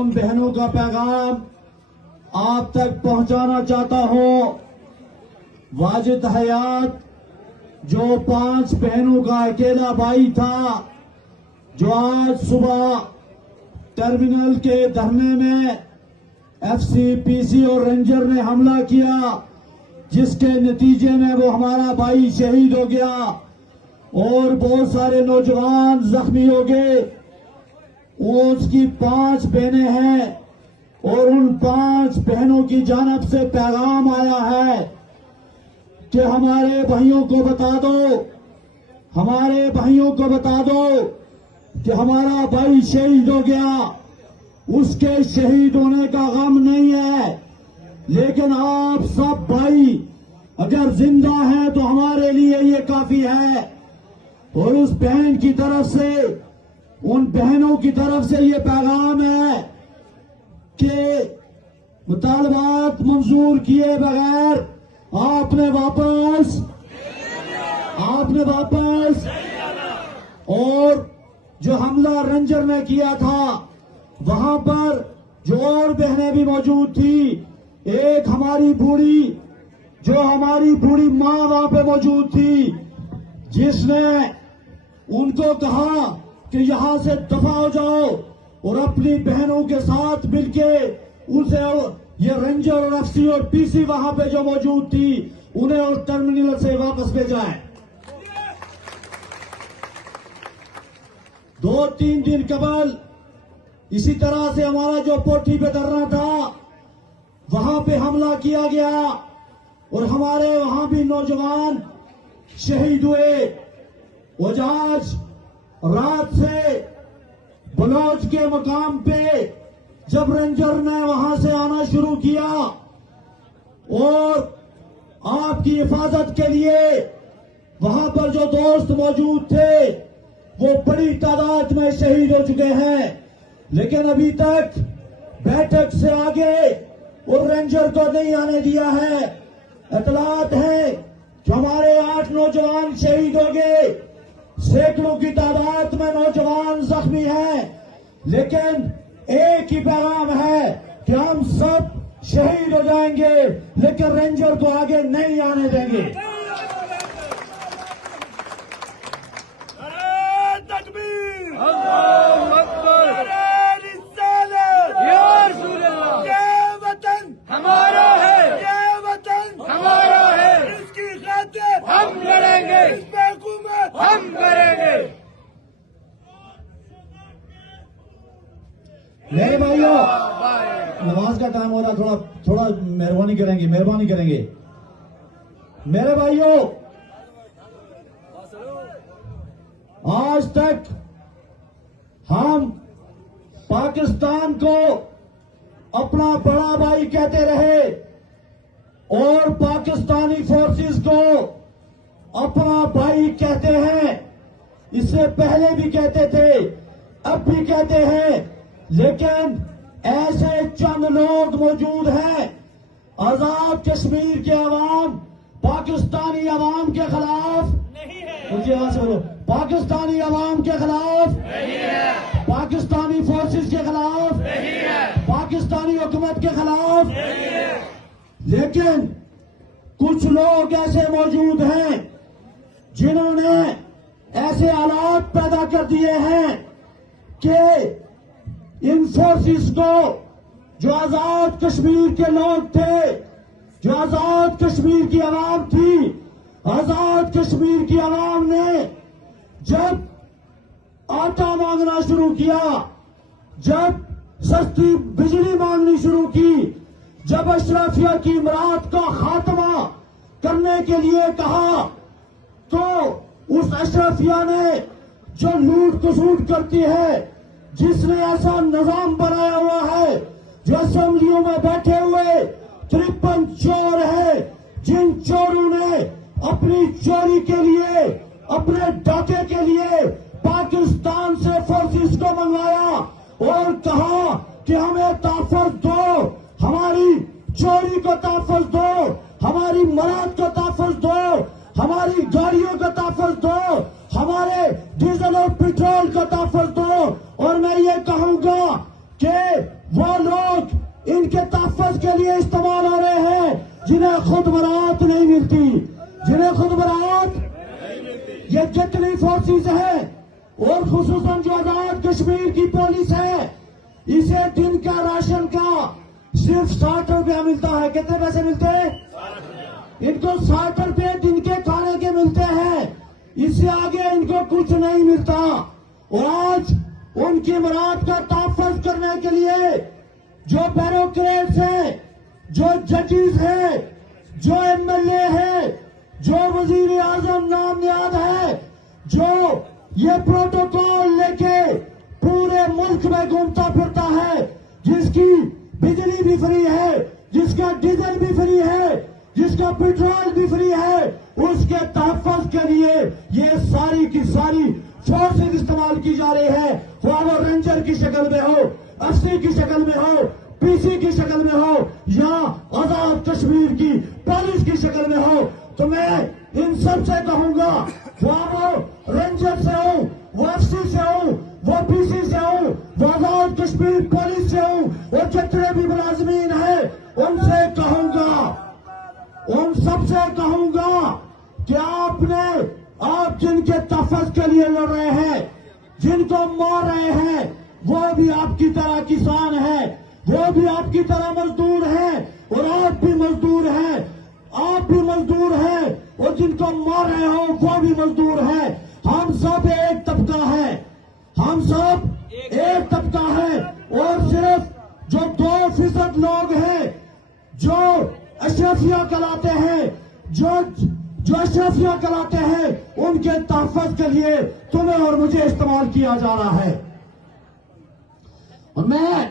उन बहनों का पैगाम आप तक पहुंचाना चाहता हूं। वाजिद हयात जो 5 बहनों का अकेला भाई था, जो आज सुबह टर्मिनल के धरने में एफसीपीसी और रेंजर ने हमला किया, जिसके नतीजे में वो हमारा भाई शहीद हो गया और बहुत सारे नौजवान जख्मी हो गए। उसकी 5 बहनें हैं और उन 5 बहनों की जानब से पैगाम आया है कि हमारे भाइयों को बता दो, हमारे भाइयों को बता दो कि हमारा भाई शहीद हो गया। उसके शहीद होने का गम नहीं है, लेकिन आप सब भाई अगर जिंदा हैं तो हमारे लिए ये काफी है। और उस बहन की तरफ से, उन बहनों की तरफ से ये पैगाम है कि मुतालबात मंजूर किए बगैर आपने वापस और जो हमला रेंजर ने किया था वहां पर जो और बहनें भी मौजूद थी। एक हमारी बूढ़ी माँ वहां पे मौजूद थी, जिसने उनको कहा कि यहां से दफा हो जाओ और अपनी बहनों के साथ मिलके उनसे ये रेंजर और एफसी और पीसी वहां पे जो मौजूद थी उन्हें और टर्मिनल से वापस भेजा है। 2-3 दिन कबल इसी तरह से हमारा जो पोठी पे धरना था वहां पे हमला किया गया और हमारे वहां भी नौजवान शहीद हुए। और आज रात से बलौज के मकाम पे जब रेंजर ने वहां से आना शुरू किया और आपकी हिफाजत के लिए वहां पर जो दोस्त मौजूद थे वो बड़ी तादाद में शहीद हो चुके हैं, लेकिन अभी तक बैठक से आगे और रेंजर को नहीं आने दिया है। इतलात है कि हमारे 8 नौजवान शहीद हो गए, सैकड़ों की तादाद में नौजवान जख्मी हैं, लेकिन एक ही पैगाम है कि हम सब शहीद हो जाएंगे लेकिन रेंजर को आगे नहीं आने देंगे। हमारा है, ये वतन हमारा है, इसकी खातिर हम लड़ेंगे, इस पे हुकूमत हम करेंगे। मेरे भाइयों, नमाज का टाइम हो रहा, थोड़ा मेहरबानी करेंगे। मेरे भाइयों, आज तक हम पाकिस्तान को अपना बड़ा भाई कहते रहे और पाकिस्तानी फोर्सेस को अपना भाई कहते हैं। इससे पहले भी कहते थे, अब भी कहते हैं, लेकिन ऐसे चंद लोग मौजूद हैं। आजाद कश्मीर के अवाम पाकिस्तानी अवाम के खिलाफ नहीं है, मुझे आवाज से बोलो, पाकिस्तानी अवाम के खिलाफ नहीं है, पाकिस्तानी फोर्सेस के खिलाफ नहीं है, पाकिस्तानी हुकूमत के खिलाफ नहीं है। लेकिन कुछ लोग ऐसे मौजूद हैं जिन्होंने ऐसे हालात पैदा कर दिए हैं कि इन फोर्सेस को, जो आजाद कश्मीर के लोग थे, जो आजाद कश्मीर की आवाम थी, आजाद कश्मीर की आवाम ने जब आटा मांगना शुरू किया, जब सस्ती बिजली मांगनी शुरू की, जब अशरफिया की इमरात का खात्मा करने के लिए कहा, तो उस अशरफिया ने जो लूट खसूट करती है, जिसने ऐसा निजाम बनाया हुआ है, जो असेंबलियों में बैठे हुए 53 चोर हैं, जिन चोरों ने अपनी चोरी के लिए, अपने डाके के लिए पाकिस्तान से फोर्सेस को मंगाया और कहा कि हमें तहफ़्फ़ुज़ दो, हमारी चोरी को तहफ़्फ़ुज़ दो, हमारी मराद को तहफ़्फ़ुज़ दो, हमारी गाड़ियों को तहफ़्फ़ुज़ दो, हमारे डीजल और पेट्रोल को तहफ़्फ़ुज़ दो। और मैं ये कहूंगा कि के लिए इस्तेमाल हो रहे हैं जिन्हें खुद बरात नहीं मिलती, जिन्हें खुद बरात। ये जितनी फोर्सेस है और खुसूसन जो आजाद कश्मीर की पुलिस है, इसे दिन का राशन का सिर्फ 60 रुपया मिलता है। कितने पैसे मिलते हैं इनको? 60 रुपये दिन के खाने के मिलते हैं, इससे आगे इनको कुछ नहीं मिलता। और आज उनकी मुराद का तहफ़्फ़ुज़ करने के लिए जो ब्यूरोक्रेट्स हैं, जो जजेस हैं, जो एमएलए हैं, जो वजीर आजम नामयाद है, जो ये प्रोटोकॉल लेके पूरे मुल्क में घूमता फिरता है, जिसकी बिजली भी फ्री है, जिसका डीजल भी फ्री है, जिसका पेट्रोल भी फ्री है, उसके तहफ़्फ़ुज़ के लिए ये सारी की सारी फोर्सेज इस्तेमाल की जा रही है। वो रेंजर की शक्ल में हो, एससी की शक्ल में हो, पीसी की शक्ल में हो, या आजाद कश्मीर की पुलिस की शक्ल में हो। तो मैं इन सब से कहूंगा, वो रेंजर से हो, वो एससी से हो, वो पीसी से हो, वो आजाद कश्मीर पुलिस से हो, और जितने भी मुलाजमीन हैं उनसे कहूंगा, उन सबसे कहूंगा कि आप जिनके तहफ़्फ़ुज़ के लिए लड़ रहे हैं, जिनको मार रहे हैं, वो भी आपकी तरह किसान है, वो भी आपकी तरह मजदूर है, और आप भी मजदूर हैं, आप भी मजदूर हैं, और जिनको मार रहे हो वो भी मजदूर है। हम सब एक तबका है, हम सब एक तबका है। और सिर्फ जो 2% लोग हैं जो अशरफिया कहलाते हैं, जो अशरफिया कहलाते हैं, उनके तहफ़्फ़ुज़ के लिए तुम्हें और मुझे इस्तेमाल किया जा रहा है। और मैं